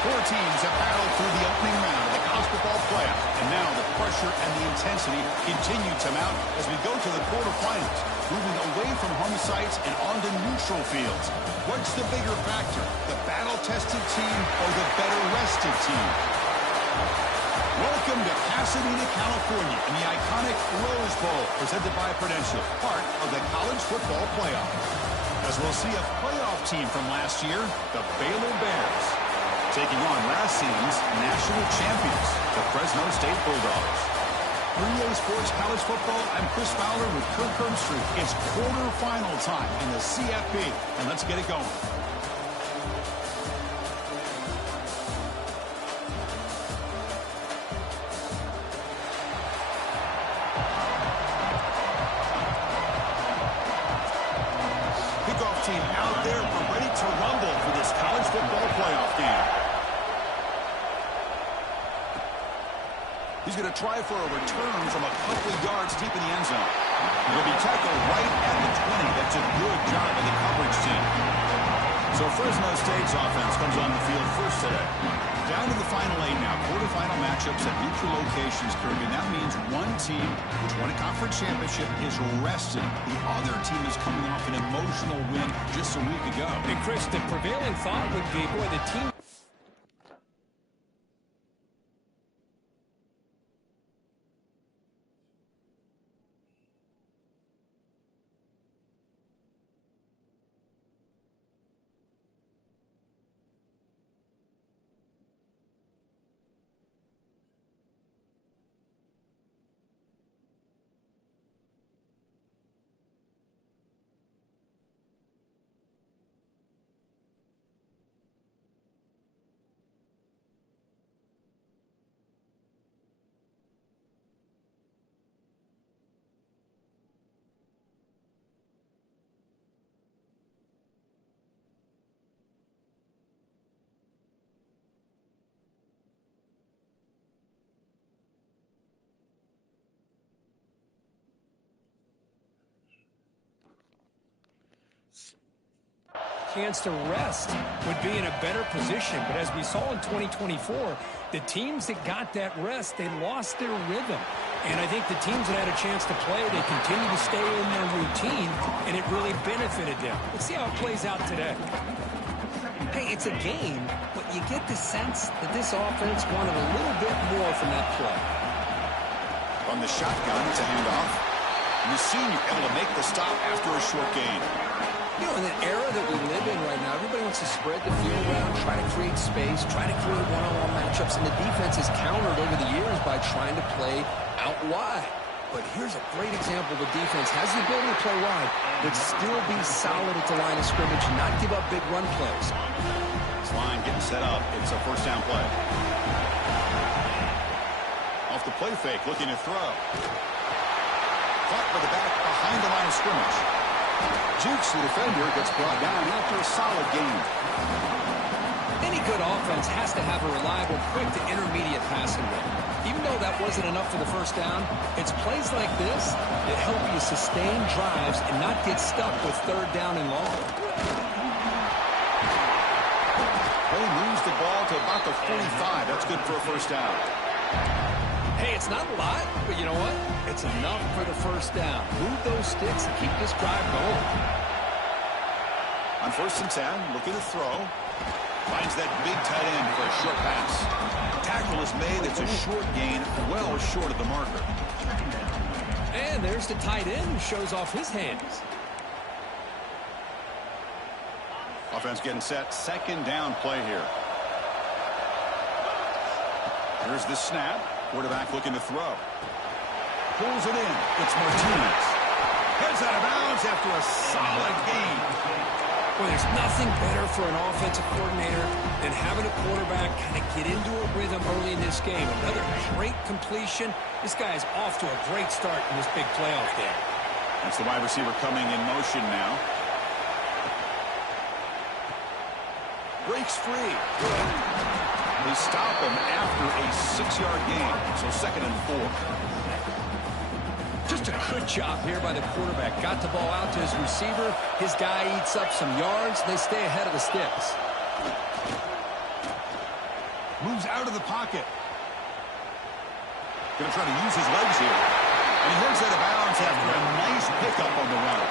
Four teams have battled through the opening round of the college football playoff, and now the pressure and the intensity continue to mount as we go to the quarterfinals, moving away from home sites and onto neutral fields. What's the bigger factor, the battle-tested team or the better-rested team? Welcome to Pasadena, California, in the iconic Rose Bowl, presented by Prudential, part of the college football playoff. As we'll see a playoff team from last year, the Baylor Bears, taking on last season's national champions, the Fresno State Bulldogs. 3A Sports College Football, I'm Chris Fowler with Kirk Herbstreit. It's quarterfinal time in the CFB, and let's get it going. Kickoff team out there, we're ready to rumble for this college football playoff game. He's going to try for a return from a couple yards deep in the end zone. He'll be tackled right at the 20. That's a good job of the coverage team. So Fresno State's offense comes on the field first today. Down to the final 8 now. Quarterfinal matchups at neutral locations, Kirby. And that means one team, which won a conference championship, is rested. The other team is coming off an emotional win just a week ago. And Chris, the prevailing thought would be, boy, the team... chance to rest would be in a better position. But as we saw in 2024, the teams that got that rest, they lost their rhythm. And I think the teams that had a chance to play, they continue to stay in their routine, and it really benefited them. Let's see how it plays out today. Hey, it's a game, but you get the sense that this offense wanted a little bit more from that play. On the shotgun, it's a handoff. And the senior able to make the stop after a short gain. You know, in the era that we live in right now, everybody wants to spread the field around, try to create space, try to create one-on-one matchups, and the defense has countered over the years by trying to play out wide. But here's a great example. The defense has the ability to play wide, but still be solid at the line of scrimmage and not give up big run plays. This line getting set up. It's a first down play. Off the play fake, looking to throw. Caught by the back behind the line of scrimmage. Jukes, the defender, gets brought down after a solid gain. Any good offense has to have a reliable, quick to intermediate passing rate. Even though that wasn't enough for the first down, it's plays like this that help you sustain drives and not get stuck with third down and long. Play moves the ball to about the 45. That's good for a first down. Hey, it's not a lot, but you know what? It's enough for the first down. Move those sticks and keep this drive going. On first and 10, looking to throw. Finds that big tight end for a short pass. Tackle is made. It's a short gain, well short of the marker. And there's the tight end who shows off his hands. Offense getting set. Second down play here. Here's the snap. Quarterback looking to throw. Pulls it in. It's Martinez. Heads out of bounds after a solid gain. Well, there's nothing better for an offensive coordinator than having a quarterback kind of get into a rhythm early in this game. Another great completion. This guy is off to a great start in this big playoff game. That's the wide receiver coming in motion now. Breaks free. They stop him after a 6-yard gain. So second and 4. Just a good job here by the quarterback. Got the ball out to his receiver. His guy eats up some yards. They stay ahead of the sticks. Moves out of the pocket. Going to try to use his legs here. And he heads out of bounds after a nice pickup on the run.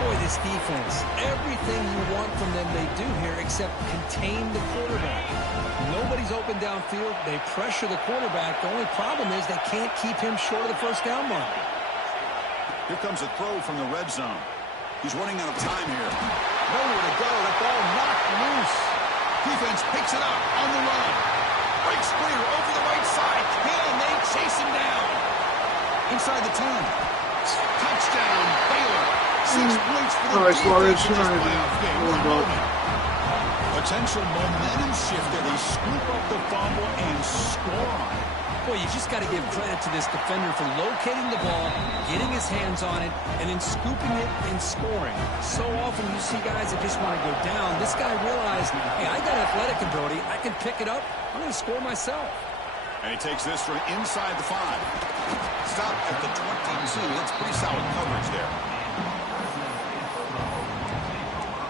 Boy, this defense, everything you want from them they do here except contain the quarterback. Nobody's open downfield. They pressure the quarterback. The only problem is they can't keep him short of the first down mark. Here comes a throw from the red zone. He's running out of time here. Nowhere to go. That ball knocked loose. Defense picks it up on the run. Breaks clear over the right side. Can they chase him down? Inside the 10. Touchdown, Baylor. 6 points for the defense in this playoff game. Potential momentum shift there. They scoop up the fumble and score on it. Boy, you just got to give credit to this defender for locating the ball, getting his hands on it, and then scooping it and scoring. So often you see guys that just want to go down. This guy realized, hey, I got athletic ability. I can pick it up. I'm going to score myself. And he takes this from inside the 5. Stop at the 22. That's pretty solid coverage there.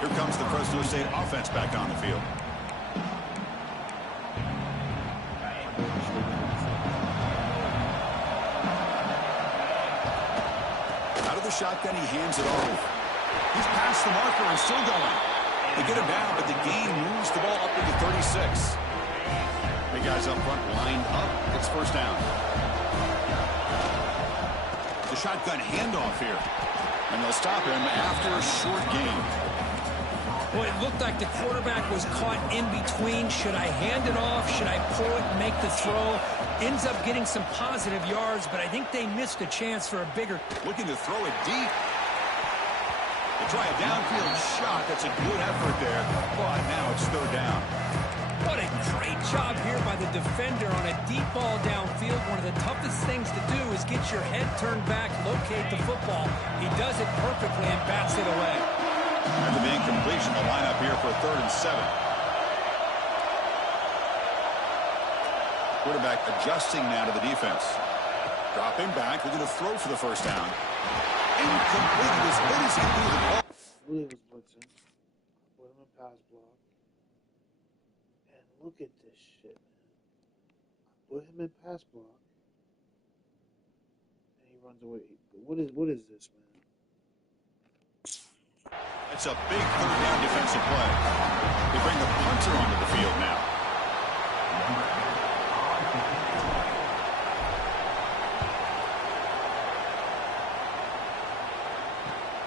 Here comes the Fresno State offense back on the field. Out of the shotgun, he hands it off. He's past the marker and still going. They get him down, but the gain moves the ball up to the 36. The guys up front lined up. It's first down. The shotgun handoff here. And they'll stop him after a short gain. Boy, it looked like the quarterback was caught in between. Should I hand it off? Should I pull it and make the throw? Ends up getting some positive yards, but I think they missed a chance for a bigger. Looking to throw it deep. They try a downfield shot. That's a good effort there. But now it's third down. What a great job here by the defender on a deep ball downfield. One of the toughest things to do is get your head turned back, locate the football. He does it perfectly and bats it away. After the incompletion, the lineup here for 3rd and 7. Quarterback adjusting now to the defense. Dropping back, looking to throw for the first down. Incomplete as good as he threw the ball. Willie was blitzing. Put him in pass block. And look at this shit, man. Put him in pass block. And he runs away. What is this, man? It's a big third down defensive play. They bring the punter onto the field now.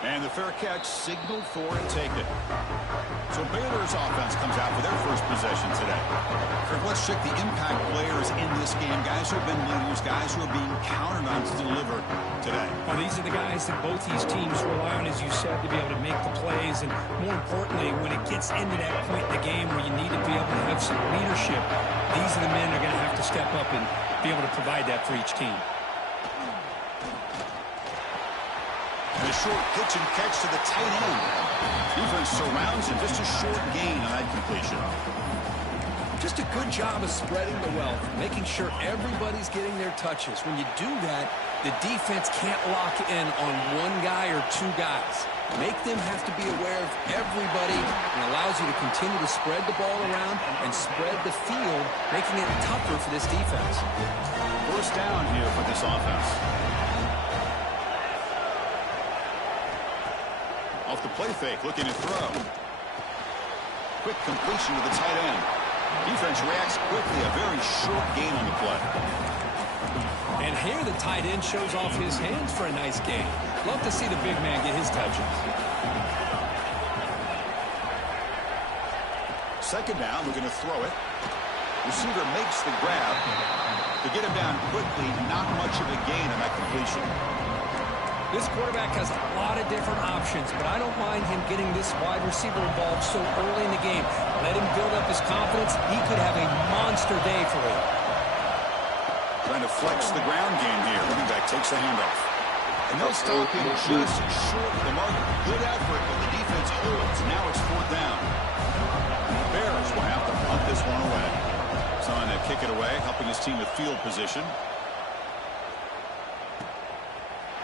And the fair catch signaled for and taken. So Baylor's offense comes out for their first possession today. Kirk, let's check the impact players in this game. Guys who have been leaders, guys who are being counted on to deliver today. Well, these are the guys that both these teams rely on, as you said, to be able to make the plays. And more importantly, when it gets into that point in the game where you need to be able to have some leadership, these are the men that are going to have to step up and be able to provide that for each team. And a short pitch and catch to the tight end. Defense surrounds him. Just a short gain on that completion. Just a good job of spreading the wealth, making sure everybody's getting their touches. When you do that, the defense can't lock in on one guy or two guys. Make them have to be aware of everybody, and allows you to continue to spread the ball around and spread the field, making it tougher for this defense. First down here for this offense. Off the play fake, looking to throw. Quick completion to the tight end. Defense reacts quickly, a very short gain on the play. And here the tight end shows off his hands for a nice gain. Love to see the big man get his touches. Second down, looking to throw it. Receiver makes the grab. To get him down quickly, not much of a gain on that completion. This quarterback has a lot of different options, but I don't mind him getting this wide receiver involved so early in the game. Let him build up his confidence. He could have a monster day for him. Trying to flex the ground game here. Running back takes the handoff. And they'll stop him just short of the mark. Good effort, but the defense holds. Now it's fourth down. The Bears will have to punt this one away. Trying to kick it away, helping his team with field position.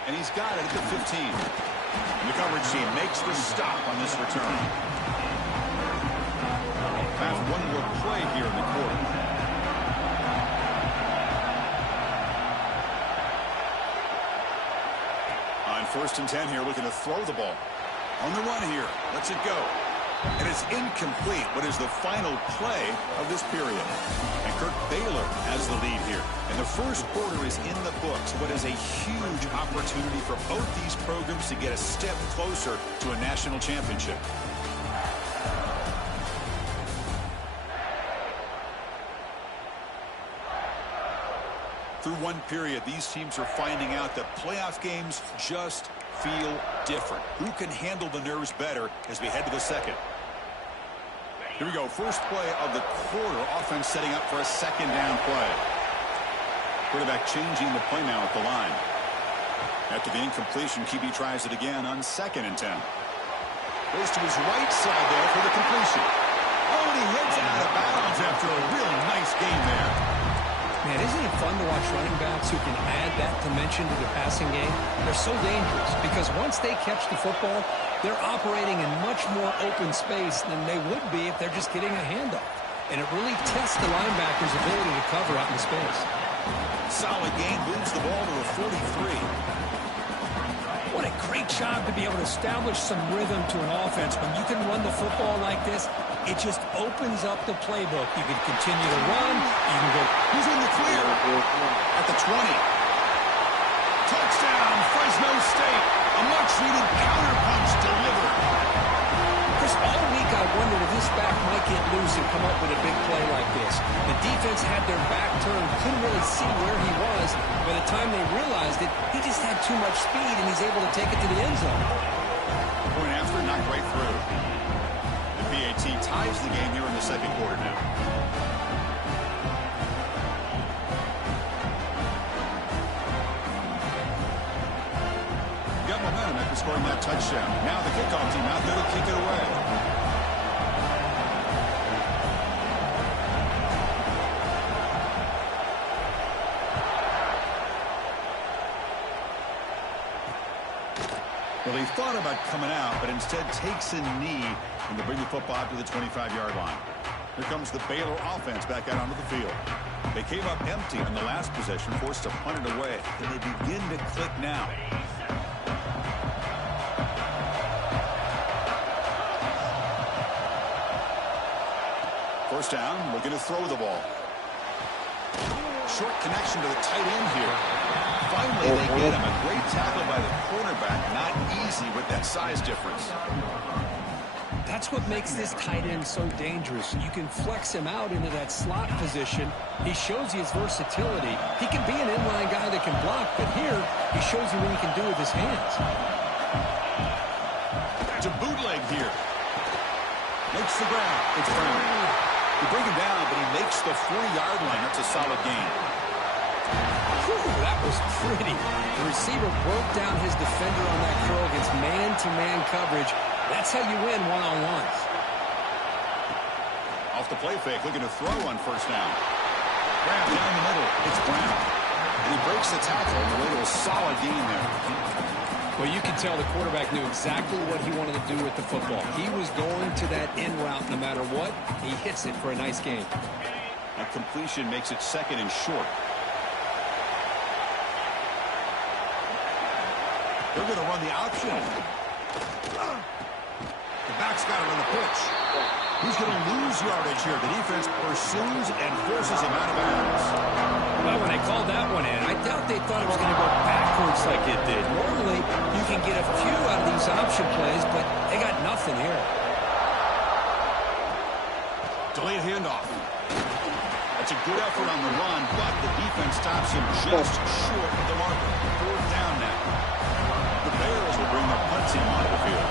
And he's got it at the 15. And the coverage team makes the stop on this return. Have one more play here in the quarter. first and 10 here, looking to throw the ball. On the run here. Lets it go. And it's incomplete. What is the final play of this period? And Kirk Baylor has the lead here. And the first quarter is in the books. What is a huge opportunity for both these programs to get a step closer to a national championship. Through one period, these teams are finding out that playoff games just feel different. Who can handle the nerves better as we head to the second? Here we go. First play of the quarter. Offense setting up for a second down play. Quarterback changing the play now at the line. After the incompletion, QB tries it again on 2nd and 10. Goes to his right side there for the completion. Oh, and he hits it out of bounds after a real nice game there. Man, isn't it fun to watch running backs who can add that dimension to the passing game? They're so dangerous because once they catch the football, they're operating in much more open space than they would be if they're just getting a handoff. And it really tests the linebacker's ability to cover out in space. Solid game, moves the ball to a 43. What a great job to be able to establish some rhythm to an offense. When you can run the football like this, it just opens up the playbook. You can continue to run. You can go. Who's in the clear? At the 20. Touchdown, Fresno State. A much-needed counterpunch delivered. Chris, all week I wondered if this back might get loose and come up with a big play like this. The defense had their back turned, couldn't really see where he was. By the time they realized it, he just had too much speed, and he's able to take it to the end zone. Point after, knocked right through. The PAT ties the game here in the second quarter now. Got momentum after scoring that touchdown. Now the kickoff team out there to kick it away. Well, he thought about coming out, but instead takes a knee and to bring the football out to the 25-yard line. Here comes the Baylor offense back out onto the field. They came up empty on the last possession, forced to punt it away. And they begin to click now. First down, looking to throw the ball. Short connection to the tight end here. Finally, they get him. A great tackle by the cornerback. Not easy with that size difference. That's what makes this tight end so dangerous. You can flex him out into that slot position. He shows you his versatility. He can be an inline guy that can block, but here he shows you what he can do with his hands. It's a bootleg here. Makes the ground. It's Brown. You bring him down, but he makes the 40-yard line. That's a solid gain. Whew, that was pretty. The receiver broke down his defender on that curl against man-to-man coverage. That's how you win one-on-ones. Off the play fake, looking to throw on first down. Grab down the middle. It's Brown. And he breaks the tackle on the way to a solid gain there. Well, you can tell the quarterback knew exactly what he wanted to do with the football. He was going to that in route no matter what. He hits it for a nice gain. A completion makes it second and short. They're going to run the option. The back's got it on the pitch. He's going to lose yardage here. The defense pursues and forces him out of bounds. Well, when they called that one in, I doubt they thought it was going to go backwards like it did. Normally, you can get a few out of these option plays, but they got nothing here. Delayed handoff. That's a good effort on the run, but the defense stops him just short of the marker. Fourth down now. The Bears will bring the punt team onto the field.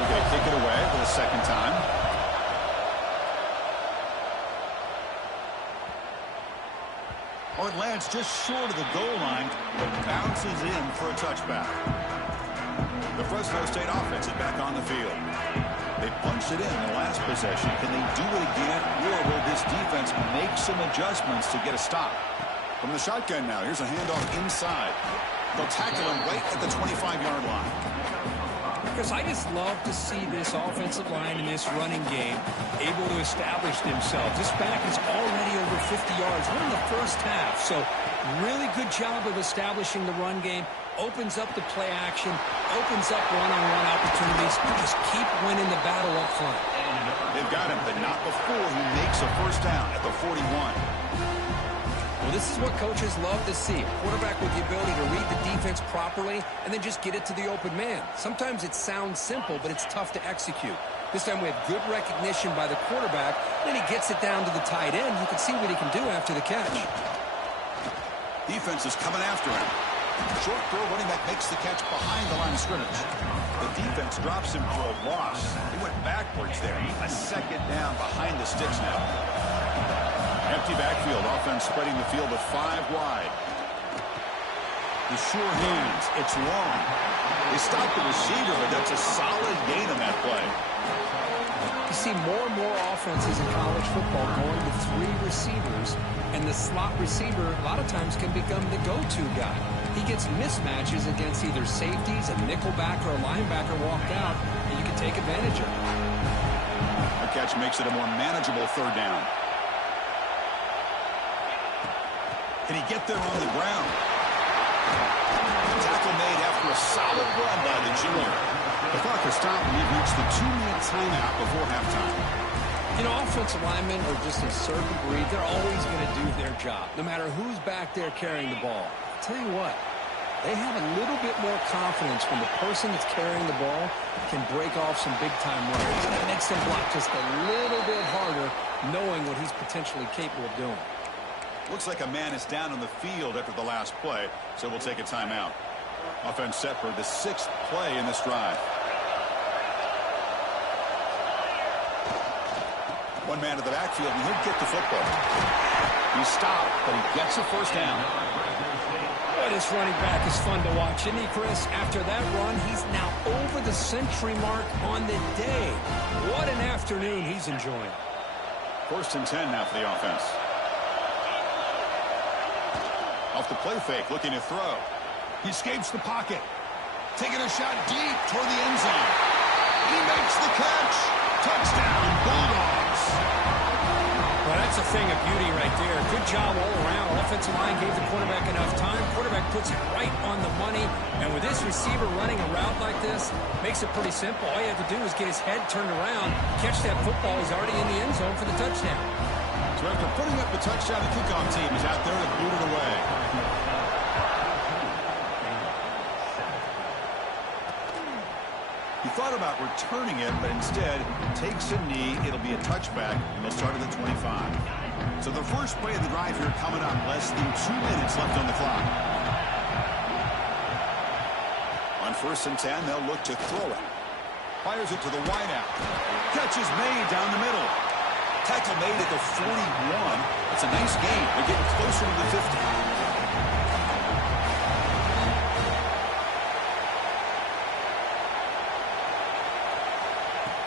They're going to kick it away for the second time. Oh, it lands just short of the goal line, but bounces in for a touchback. The Fresno State offense is back on the field. They punched it in the last possession. Can they do it again, or will this defense make some adjustments to get a stop? From the shotgun now, here's a handoff inside. They'll tackle him right at the 25-yard line. Marcus, I just love to see this offensive line in this running game able to establish themselves. This back is already over 50 yards. We're in the first half, so really good job of establishing the run game. Opens up the play action, opens up one-on-one opportunities. Just keep winning the battle up front. They've got him, but not before he makes a first down at the 41. Well, this is what coaches love to see. A quarterback with the ability to read the defense properly and then just get it to the open man. Sometimes it sounds simple, but it's tough to execute. This time we have good recognition by the quarterback. Then he gets it down to the tight end. You can see what he can do after the catch. Defense is coming after him. Short throw, running back makes the catch behind the line of scrimmage. The defense drops him for a loss. He went backwards there. A second down behind the sticks now. Empty backfield, offense spreading the field to 5 wide. The sure hands, it's long. They stop the receiver, but that's a solid gain on that play. You see more and more offenses in college football going to 3 receivers, and the slot receiver a lot of times can become the go-to guy. He gets mismatches against either safeties, a nickelback, or a linebacker walked out, and you can take advantage of it. The catch makes it a more manageable third down. Can he get there on the ground? Tackle made after a solid run by the junior. The clock is stopped, and we've reached the 2-minute timeout before halftime. You know, offensive linemen are just a certain breed. They're always going to do their job, no matter who's back there carrying the ball. I'll tell you what, they have a little bit more confidence when the person that's carrying the ball can break off some big-time runs. And it makes them block just a little bit harder, knowing what he's potentially capable of doing. Looks like a man is down on the field after the last play, so we'll take a timeout. Offense set for the 6th play in this drive. One man to the backfield, and he'll get the football. He's stopped, but he gets a first down. Boy, this running back is fun to watch, isn't he, Chris? After that run, he's now over the century mark on the day. What an afternoon he's enjoying. 1st and 10 now for the offense. Off the play fake, looking to throw. He escapes the pocket. Taking a shot deep toward the end zone. He makes the catch. Touchdown, Bulldogs. Well, that's a thing of beauty right there. Good job all around. Offensive line gave the quarterback enough time. Quarterback puts it right on the money. And with this receiver running a route like this, makes it pretty simple. All you have to do is get his head turned around, catch that football. He's already in the end zone for the touchdown. So after putting up the touchdown, the kickoff team is out there to boot it away. He thought about returning it, but instead takes a knee. It'll be a touchback, and they'll start at the 25. So the first play of the drive here coming up. Less than 2 minutes left on the clock. On 1st and 10, they'll look to throw it. Fires it to the wideout. Catch is made down the middle. Tackle made at the 41. That's a nice gain. They're getting closer to the 50.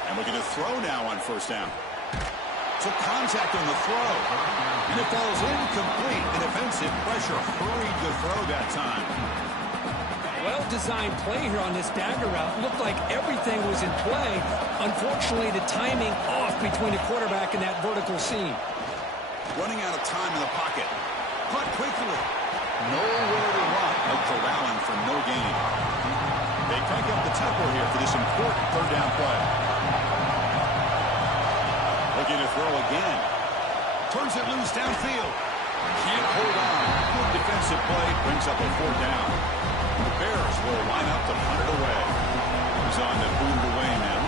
And looking to throw now on 1st down. Took contact on the throw. And it falls incomplete. The defensive pressure hurried the throw that time. Well-designed play here on this dagger route. Looked like everything was in play. Unfortunately, the timing off between the quarterback and that vertical seam. Running out of time in the pocket. Caught quickly. Nowhere to run. No corralling for no gain. They crank up the tempo here for this important 3rd down play. Looking to throw again. Turns it loose downfield. Can't hold on. Good defensive play. Brings up a 4th down. The Bears will line up to punt it away. He's on to boot it away now.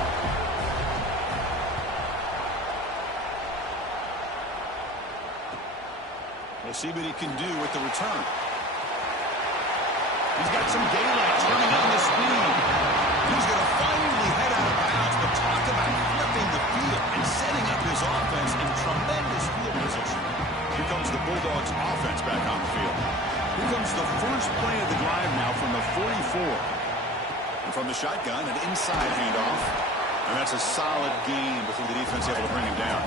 We'll see what he can do with the return. He's got some daylight turning on the speed. He's going to finally head out of bounds, but talk about flipping the field and setting up his offense in tremendous field position. Here comes the Bulldogs offense back on the field. Here comes the first play of the drive now from the 44. And from the shotgun, an inside handoff. And that's a solid gain before the defense able to bring him down.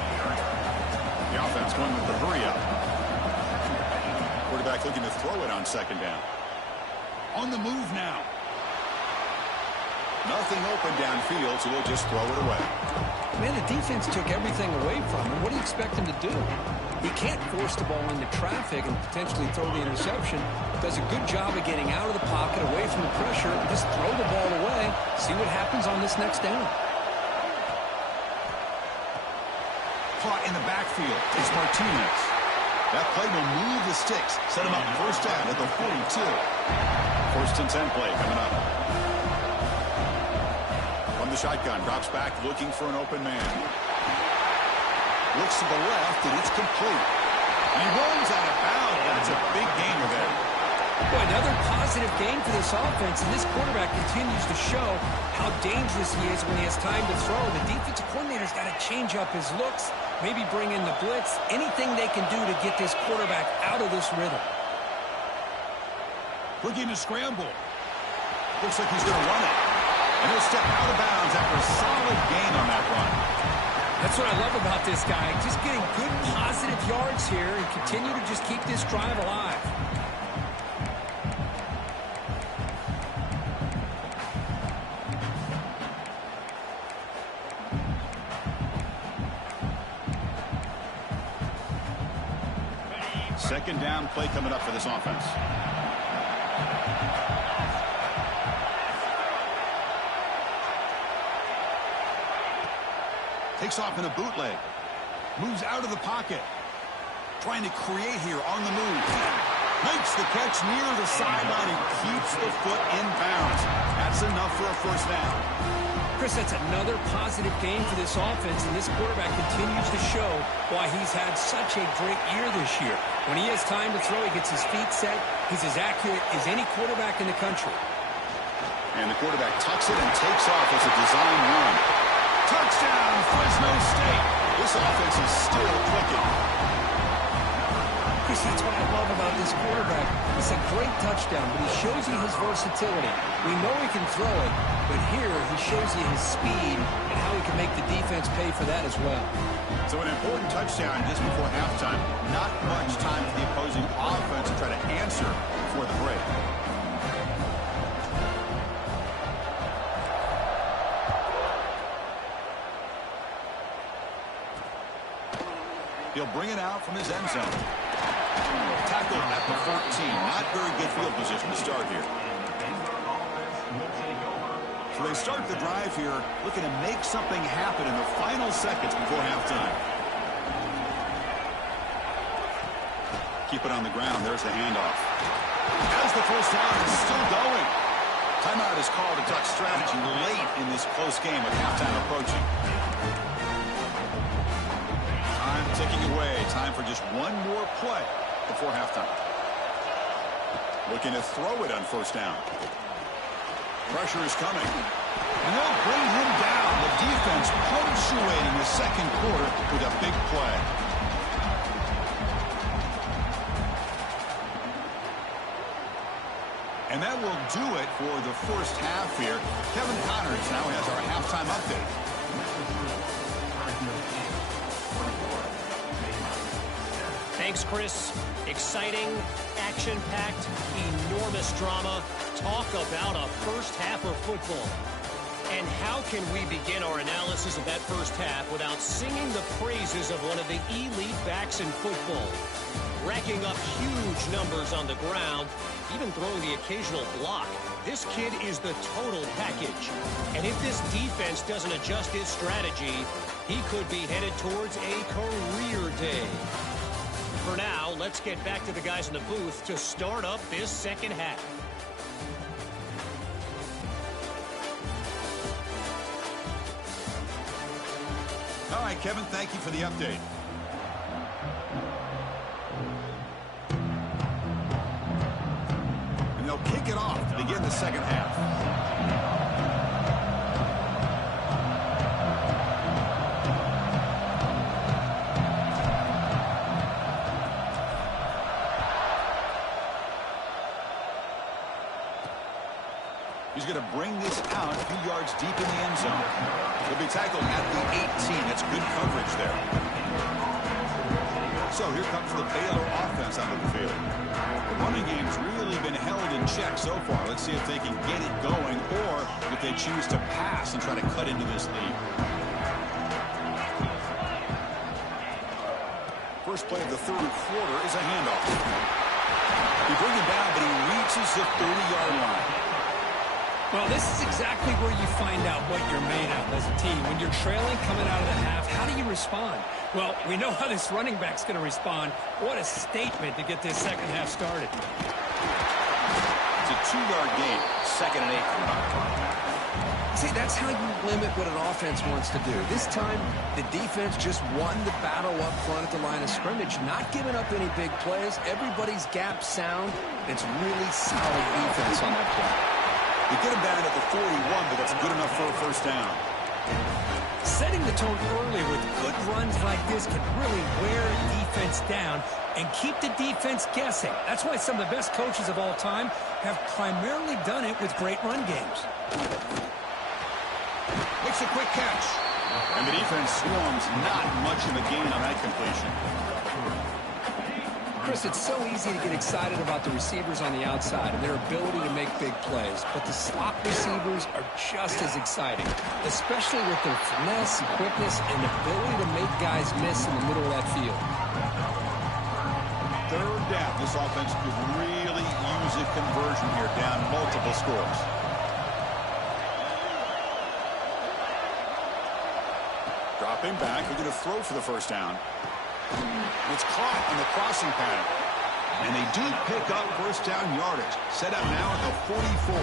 The offense going with the hurry up. Quarterback looking to throw it on 2nd down. On the move now. Nothing open downfield, so we'll just throw it away. Man, the defense took everything away from him. What do you expect him to do? He can't force the ball into traffic and potentially throw the interception. Does a good job of getting out of the pocket, away from the pressure, and just throw the ball away. See what happens on this next down. Caught in the backfield. It's Martinez. That play will move the sticks. Set him up first down at the 42. First and 10 play coming up. From the shotgun, drops back looking for an open man. Looks to the left, and it's complete. And he runs out of bounds. That's a big gainer there. Boy, another positive game for this offense, and this quarterback continues to show how dangerous he is when he has time to throw. The defensive coordinator's got to change up his looks, maybe bring in the blitz, anything they can do to get this quarterback out of this rhythm. Looking to scramble. Looks like he's going to run it. And he'll step out of bounds after a solid gain on that run. That's what I love about this guy. Just getting good positive yards here and continue to just keep this drive alive. Second down play coming up for this offense. Takes off in a bootleg. Moves out of the pocket. Trying to create here on the move. Makes the catch near the sideline and keeps the foot in bounds. That's enough for a first down. Chris, that's another positive game for this offense, and this quarterback continues to show why he's had such a great year this year. When he has time to throw, he gets his feet set. He's as accurate as any quarterback in the country. And the quarterback tucks it and takes off as a design run. Touchdown, Fresno State. This offense is still clicking. Chris, that's what I love about this quarterback. It's a great touchdown, but he shows you his versatility. We know he can throw it, but here he shows you his speed and how he can make the defense pay for that as well. So an important touchdown just before halftime. Not much time for the opposing offense to try to answer before the break. He'll bring it out from his end zone. Tackled at the 14. Not very good field position to start here. So they start the drive here, looking to make something happen in the final seconds before halftime. Keep it on the ground. There's the handoff. As the first down is still going. Timeout is called to talk strategy late in this close game with halftime approaching. Time ticking away. Time for just one more play before halftime. Looking to throw it on first down. Pressure is coming. And they'll bring him down. The defense punctuating the second quarter with a big play. And that will do it for the first half here. Kevin Connors now has our halftime update. Thanks, Chris. Exciting, action-packed, enormous drama. Talk about a first half of football. And how can we begin our analysis of that first half without singing the praises of one of the elite backs in football? Racking up huge numbers on the ground, even throwing the occasional block. This kid is the total package. And if this defense doesn't adjust its strategy, he could be headed towards a career day. For now, let's get back to the guys in the booth to start up this second half. All right, Kevin, thank you for the update. And they'll kick it off to begin the second half. He's going to bring this out a few yards deep in the end zone. He'll be tackled at the 18. That's good coverage there. So here comes the Baylor offense onto the field. The running game's really been held in check so far. Let's see if they can get it going or if they choose to pass and try to cut into this lead. First play of the third quarter is a handoff. He brings him down, but he reaches the 30-yard line. Well, this is exactly where you find out what you're made of as a team. When you're trailing coming out of the half, how do you respond? Well, we know how this running back's going to respond. What a statement to get this second half started. It's a 2-yard gain. 2nd and 8 coming up. See, that's how you limit what an offense wants to do. This time, the defense just won the battle up front at the line of scrimmage, not giving up any big plays. Everybody's gap sound. It's really solid defense on that play. They get him down at the 41, but that's good enough for a first down. Setting the tone early with good runs like this can really wear a defense down and keep the defense guessing. That's why some of the best coaches of all time have primarily done it with great run games. Makes a quick catch. And the defense swarms. Not much of a gain on that completion. Chris, it's so easy to get excited about the receivers on the outside and their ability to make big plays, but the slot receivers are just as exciting, especially with their finesse, quickness, and ability to make guys miss in the middle of that field. Third down. This offense could really use a conversion here, down multiple scores. Dropping back, we're going to throw for the first down. It's caught on the crossing pattern. And they do pick up first down yardage. Set up now at the 44.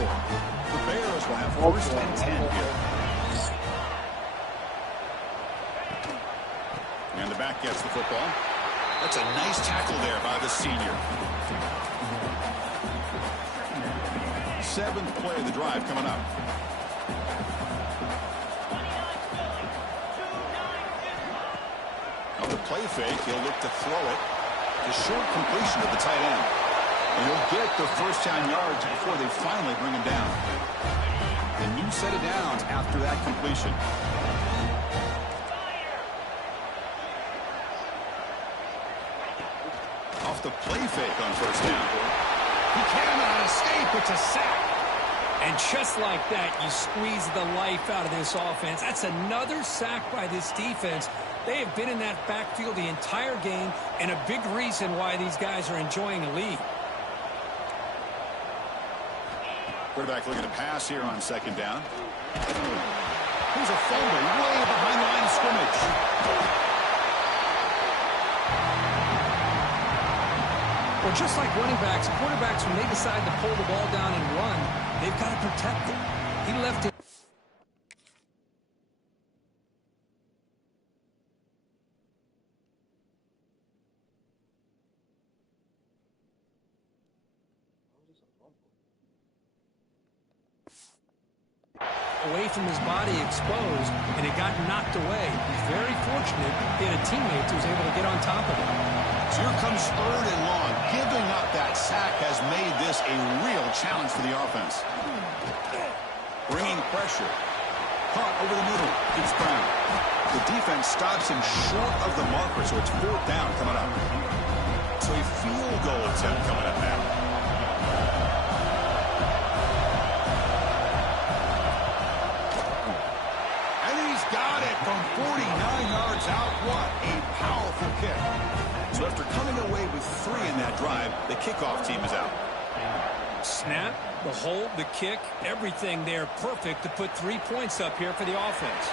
The Bears will have first and 10 here. And the back gets the football. That's a nice tackle there by the senior. 7th play of the drive coming up. On the play fake, he'll look to throw it. The short completion to the tight end. And he'll get the first down yards before they finally bring him down. A new set of downs after that completion. Off the play fake on first down. He cannot escape. It's a sack. And just like that, you squeeze the life out of this offense. That's another sack by this defense. They have been in that backfield the entire game, and a big reason why these guys are enjoying a lead. Quarterback looking to pass here on second down. Here's a fumble way behind the line of scrimmage. Well, just like running backs, quarterbacks, when they decide to pull the ball down and run, they've got to protect it. He left it. Away from his body, exposed, and it got knocked away. He's very fortunate he had a teammate who was able to get on top of it. So here comes 3rd and long. Giving up that sack has made this a real challenge for the offense. Bringing pressure. Caught over the middle. It's Brown. The defense stops him short of the marker, so it's 4th down coming up. So a field goal attempt coming up now. Got it from 49 yards out. What a powerful kick. So after coming away with 3 in that drive, the kickoff team is out. Snap, the hold, the kick, everything there perfect to put 3 points up here for the offense.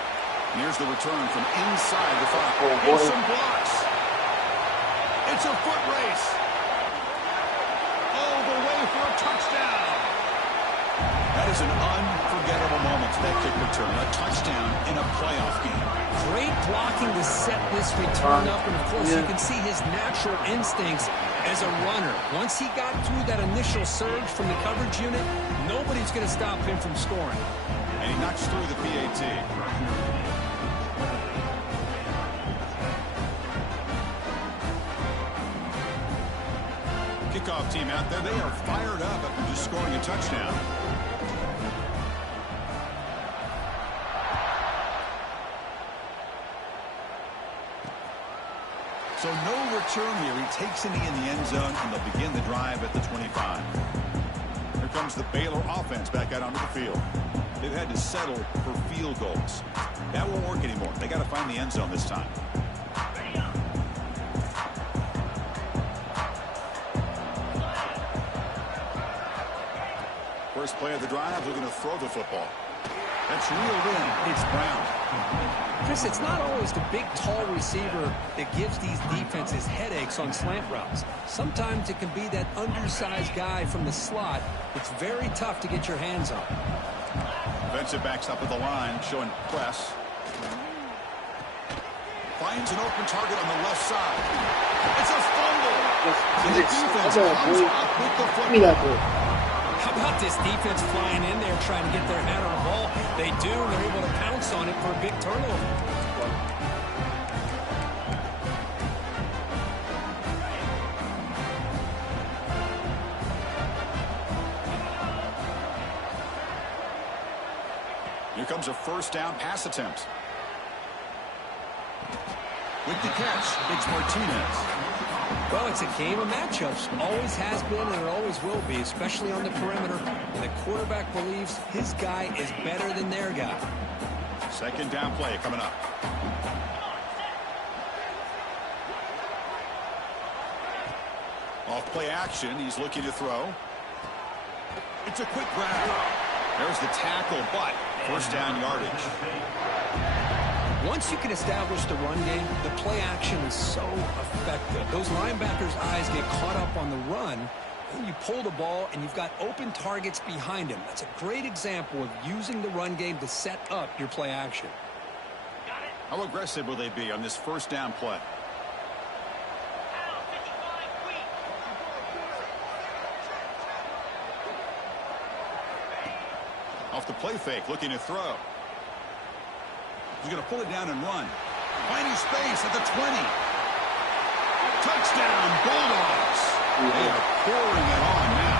And here's the return from inside the 5. And some blocks. It's a foot race. All the way for a touchdown. That is an unforgettable moment for that kick return. A touchdown in a playoff game. Great blocking to set this return up. And, of course, you can see his natural instincts as a runner. Once he got through that initial surge from the coverage unit, nobody's going to stop him from scoring. And he knocks through the PAT. Kickoff team out there. They are fired up after just scoring a touchdown. So no return here. He takes a knee in the end zone, and they'll begin the drive at the 25. Here comes the Baylor offense back out onto the field. They've had to settle for field goals. That won't work anymore. They got to find the end zone this time. First play of the drive, they're going to throw the football. That's reeled in. It's Brown. Chris, it's not always the big, tall receiver that gives these defenses headaches on slant routes. Sometimes it can be that undersized guy from the slot. It's very tough to get your hands on. Defensive backs up at the line, showing press. Finds an open target on the left side. It's a fumble. And the defense comes up with the football. How about this defense flying in there trying to get their hand on the ball? They do, and they're able to pounce on it for a big turnover. Here comes a first down pass attempt. With the catch, it's Martinez. Well, it's a game of matchups. Always has been and it always will be, especially on the perimeter. And the quarterback believes his guy is better than their guy. Second down play coming up. Off play action. He's looking to throw. It's a quick grab. There's the tackle, but first down yardage. Once you can establish the run game, the play action is so effective. Those linebackers' eyes get caught up on the run, and you pull the ball, and you've got open targets behind him. That's a great example of using the run game to set up your play action. How aggressive will they be on this first down play? Off the play fake, looking to throw. He's going to pull it down and run. Finding space at the 20. Touchdown, Bulldogs. They are pouring it on now.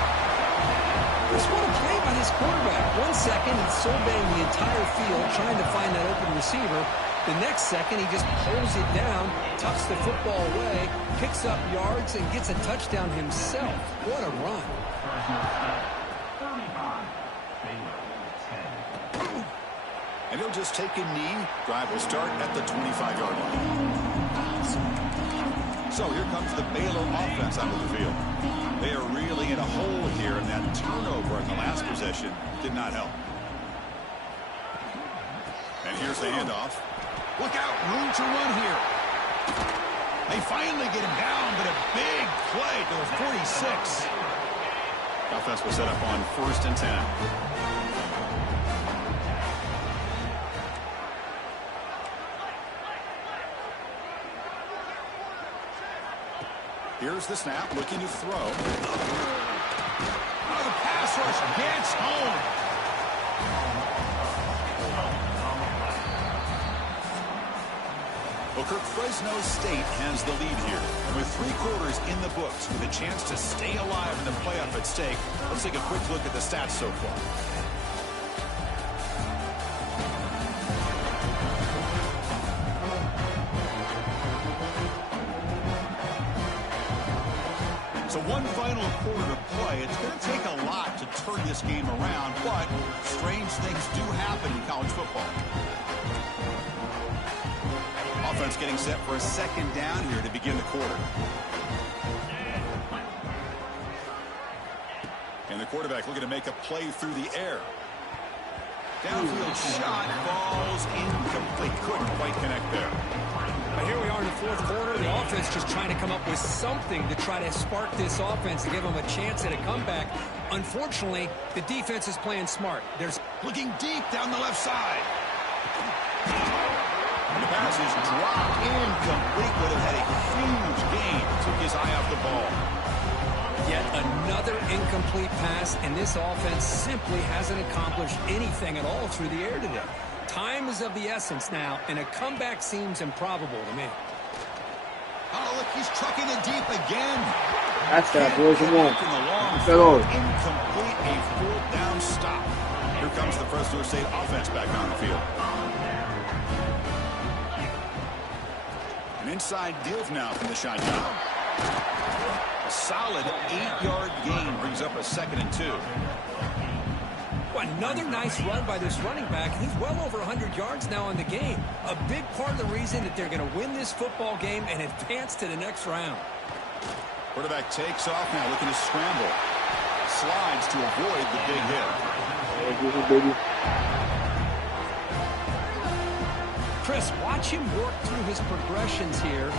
Just what a play by this quarterback. 1 second, he's surveying the entire field, trying to find that open receiver. The next second, he just pulls it down, tucks the football away, picks up yards, and gets a touchdown himself. What a run. And he'll just take a knee. Drive will start at the 25-yard line. So here comes the Baylor offense onto the field. They are reeling in a hole here, and that turnover in the last possession did not help. And here's the handoff. Look out, room to run here. They finally get him down, but a big play to the 46. Offense will set up on 1st and 10. Here's the snap, looking to throw. Oh, the pass rush gets home. Well, Kirk, Fresno State has the lead here. And with 3 quarters in the books, with a chance to stay alive in the playoff at stake, let's take a quick look at the stats so far. So one final quarter to play. It's going to take a lot to turn this game around, but strange things do happen in college football. Offense getting set for a second down here to begin the quarter. And the quarterback looking to make a play through the air. Downfield shot falls incomplete. Couldn't quite connect there. But here we are in the 4th quarter. The offense just trying to come up with something to try to spark this offense to give them a chance at a comeback. Unfortunately, the defense is playing smart. There's looking deep down the left side. The pass is dropped incomplete. Would have had a huge gain. Took his eye off the ball. Yet another incomplete pass, and this offense simply hasn't accomplished anything at all through the air today. Time is of the essence now, and a comeback seems improbable to me. Oh, look, he's trucking it deep again. That's that, boys. Come on. Incomplete, a 4th down stop. Here comes the Fresno State offense back on the field. An Inside deals now from the shotgun. A solid 8-yard gain brings up a 2nd and 2. Well, another nice run by this running back. He's well over 100 yards now in the game. A big part of the reason that they're going to win this football game and advance to the next round. Quarterback takes off now, looking to scramble. Slides to avoid the big hit. Chris, watch him work through his progressions here.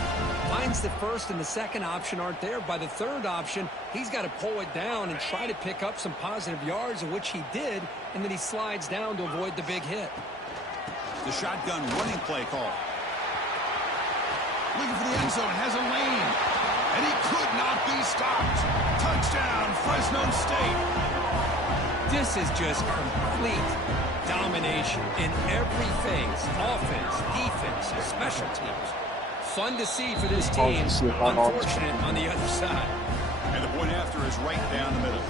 Finds the first and the second option aren't there. By the third option, he's got to pull it down and try to pick up some positive yards, of which he did, and then he slides down to avoid the big hit. The shotgun running play call. Looking for the end zone, has a lane, and he could not be stopped. Touchdown, Fresno State. This is just complete domination in every phase. Offense, defense, special teams. Fun to see for this team. Unfortunate on the other side. And the point after is right down the middle.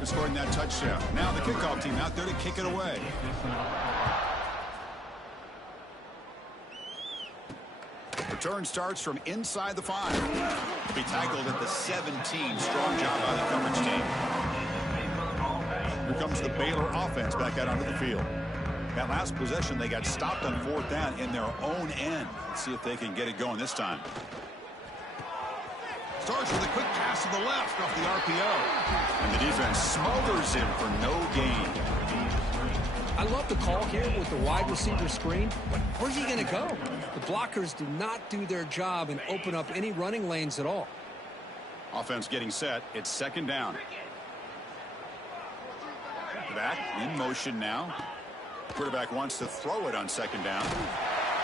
after scoring that touchdown. Now the kickoff team out there to kick it away. Return starts from inside the 5. To be tackled at the 17. Strong job by the coverage team. Here comes the Baylor offense back out onto the field. That last possession, they got stopped on 4th down in their own end. Let's see if they can get it going this time. Starts with a quick pass to the left off the RPO. And the defense smothers him for no gain. I love the call here with the wide receiver screen, but where's he going to go? The blockers do not do their job and open up any running lanes at all. Offense getting set. It's 2nd down. Back in motion now. Quarterback wants to throw it on 2nd down.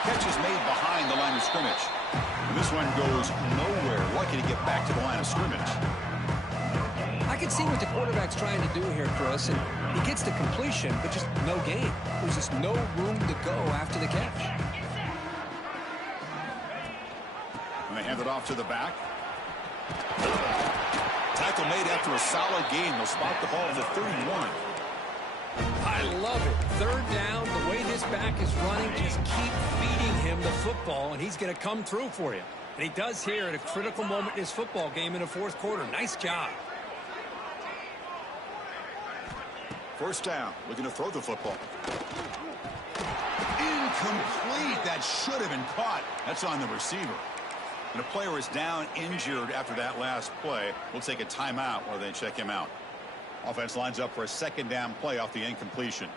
Catch is made behind the line of scrimmage. And this one goes nowhere. Lucky to get back to the line of scrimmage. I can see what the quarterback's trying to do here, Chris, and he gets the completion, but just no gain. There's just no room to go after the catch. And they hand it off to the back. Tackle made after a solid gain. They'll spot the ball at the 31. I love it. 3rd down, the way this back is running, just keep feeding him the football, and he's going to come through for you. And he does here at a critical moment in his football game in the 4th quarter. Nice job. 1st down, looking to throw the football. Incomplete. That should have been caught. That's on the receiver. And a player is down injured after that last play. We'll take a timeout while they check him out. Offense lines up for a 2nd down play off the incompletion.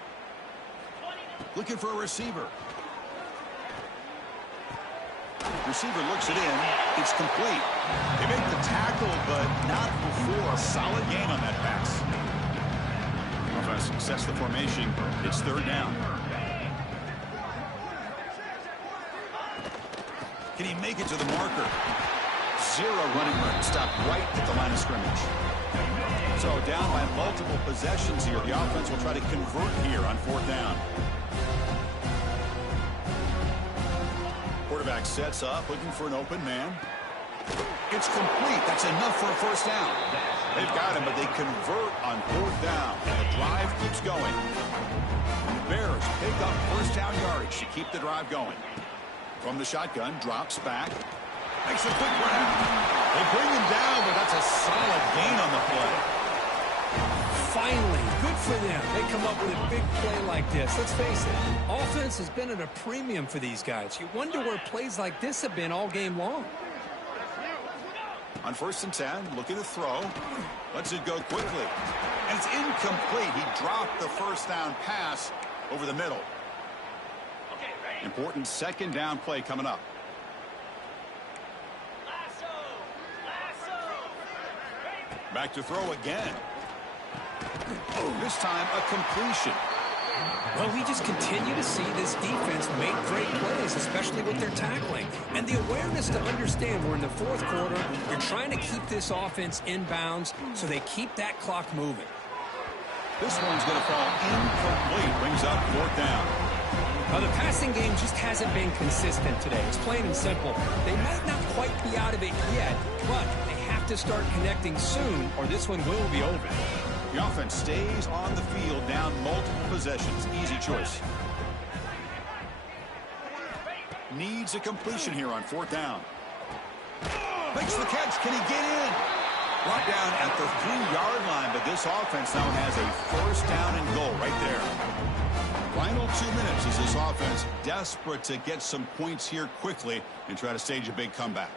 Looking for a receiver. Receiver looks it in. It's complete. They make the tackle, but not before a solid gain on that pass. Offense success the formation. It's 3rd down. Can he make it to the marker? 0 running room. Stopped right at the line of scrimmage. So down by multiple possessions here. The offense will try to convert here on 4th down. Quarterback sets up, looking for an open man. It's complete. That's enough for a 1st down. They've got him, but they convert on 4th down. And the drive keeps going. And the Bears pick up 1st down yardage to keep the drive going. From the shotgun, drops back. Makes a quick run. They bring him down, but that's a solid gain on the play. Finally, good for them. They come up with a big play like this. Let's face it, offense has been at a premium for these guys. You wonder where plays like this have been all game long. On 1st and 10, looking to throw. Lets it go quickly. And it's incomplete. He dropped the 1st down pass over the middle. Important 2nd down play coming up. Back to throw again. This time a completion. Well, we just continue to see this defense make great plays, especially with their tackling. And the awareness to understand we're in the 4th quarter, you're trying to keep this offense in bounds so they keep that clock moving. This one's going to fall incomplete. Brings up 4th down. Now, the passing game just hasn't been consistent today. It's plain and simple. They might not quite be out of it yet, but they have to start connecting soon or this one will be over. The offense stays on the field, down multiple possessions. Easy choice. Needs a completion here on 4th down. Makes the catch. Can he get in? Brought down at the 3-yard line, but this offense now has a 1st down and goal right there. Final 2 minutes as this offense desperate to get some points here quickly and try to stage a big comeback.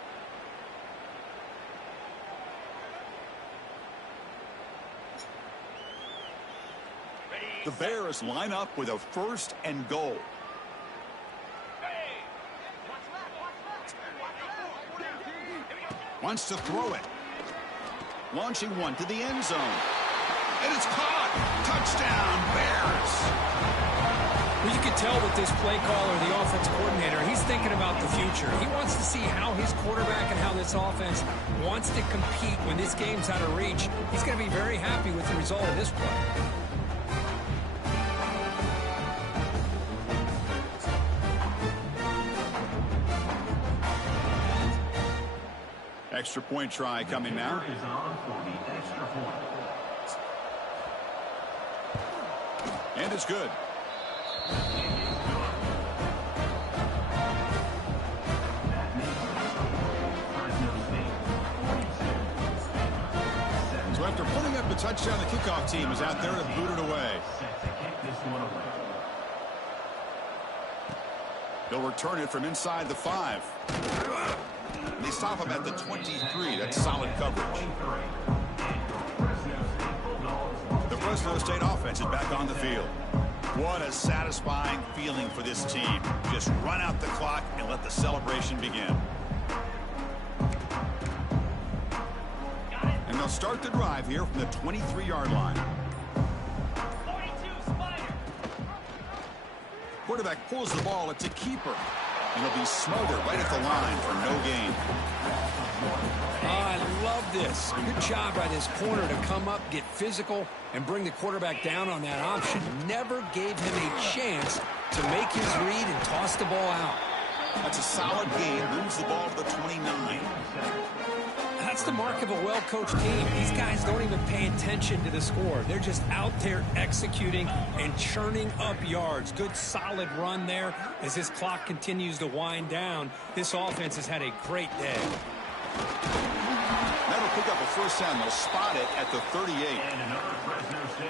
The Bears line up with a 1st and goal. Wants to throw it. Launching one to the end zone. And it's caught. Touchdown, Bears. Well, you can tell with this play caller, the offense coordinator, he's thinking about the future. He wants to see how his quarterback and how this offense wants to compete when this game's out of reach. He's going to be very happy with the result of this play. Extra point try coming now. And it's good. So after putting up a touchdown, the kickoff team is out there to boot it away. They'll return it from inside the 5. They stop him at the 23. That's solid coverage. The Fresno State offense is back on the field. What a satisfying feeling for this team. Just run out the clock and let the celebration begin. And they'll start the drive here from the 23-yard line. Quarterback pulls the ball. It's a keeper. And he'll be smothered right at the line for no gain. Oh, I love this. Good job by this corner to come up, get physical, and bring the quarterback down on that option. Never gave him a chance to make his read and toss the ball out. That's a solid gain. Moves the ball to the 29. That's the mark of a well-coached team. These guys don't even pay attention to the score. They're just out there executing and churning up yards. Good, solid run there as this clock continues to wind down. This offense has had a great day. That'll pick up a first down. They'll spot it at the 38.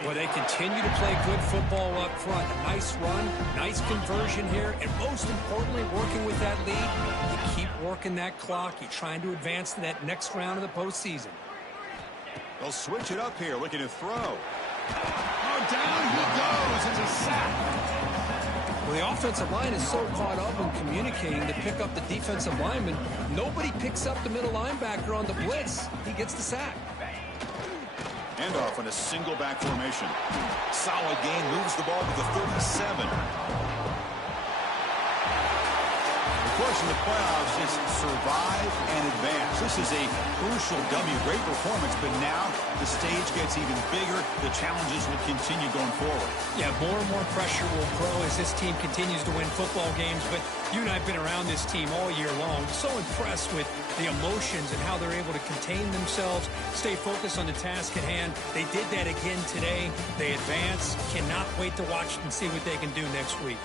Well, they continue to play good football up front. A nice run, nice conversion here, and most importantly, working with that lead, you keep working that clock. You're trying to advance to that next round of the postseason. They'll switch it up here, looking to throw. Oh, down he goes. It's a sack. Well, the offensive line is so caught up in communicating to pick up the defensive lineman, nobody picks up the middle linebacker on the blitz. He gets the sack. Handoff in a single back formation. Solid gain, moves the ball to the 37. The course in the playoffs is survive and advance. This is a crucial W. Great performance, but now the stage gets even bigger. The challenges will continue going forward. Yeah, more and more pressure will grow as this team continues to win football games, but you and I have been around this team all year long. So impressed with the emotions and how they're able to contain themselves, stay focused on the task at hand. They did that again today. They advance. Cannot wait to watch and see what they can do next week.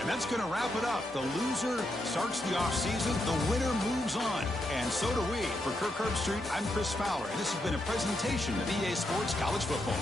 And that's going to wrap it up. The loser starts the offseason. The winner moves on. And so do we. For Kirk Herbstreit, I'm Chris Fowler, and this has been a presentation of EA Sports College Football.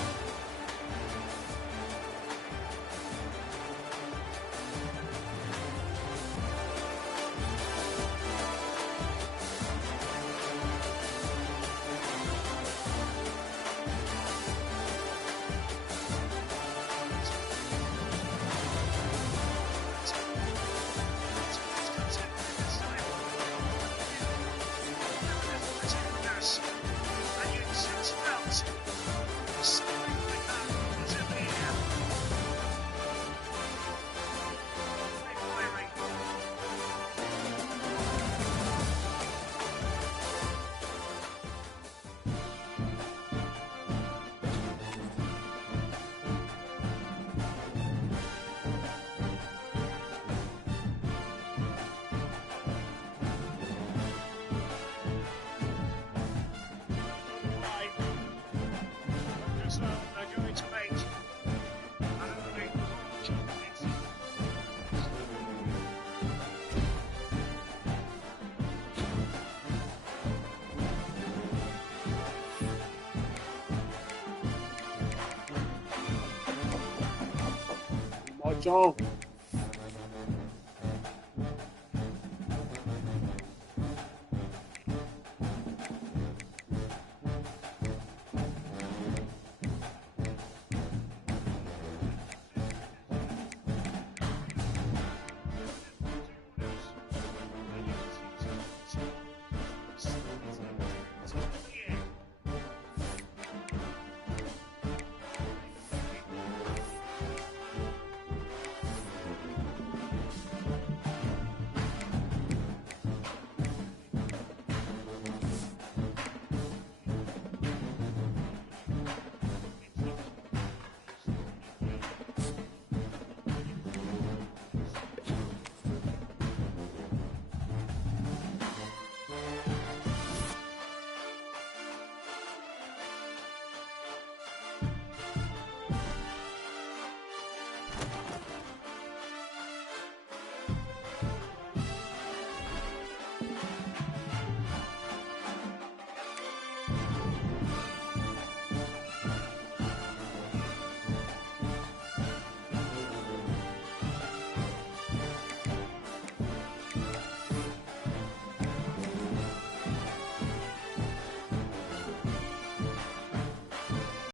John.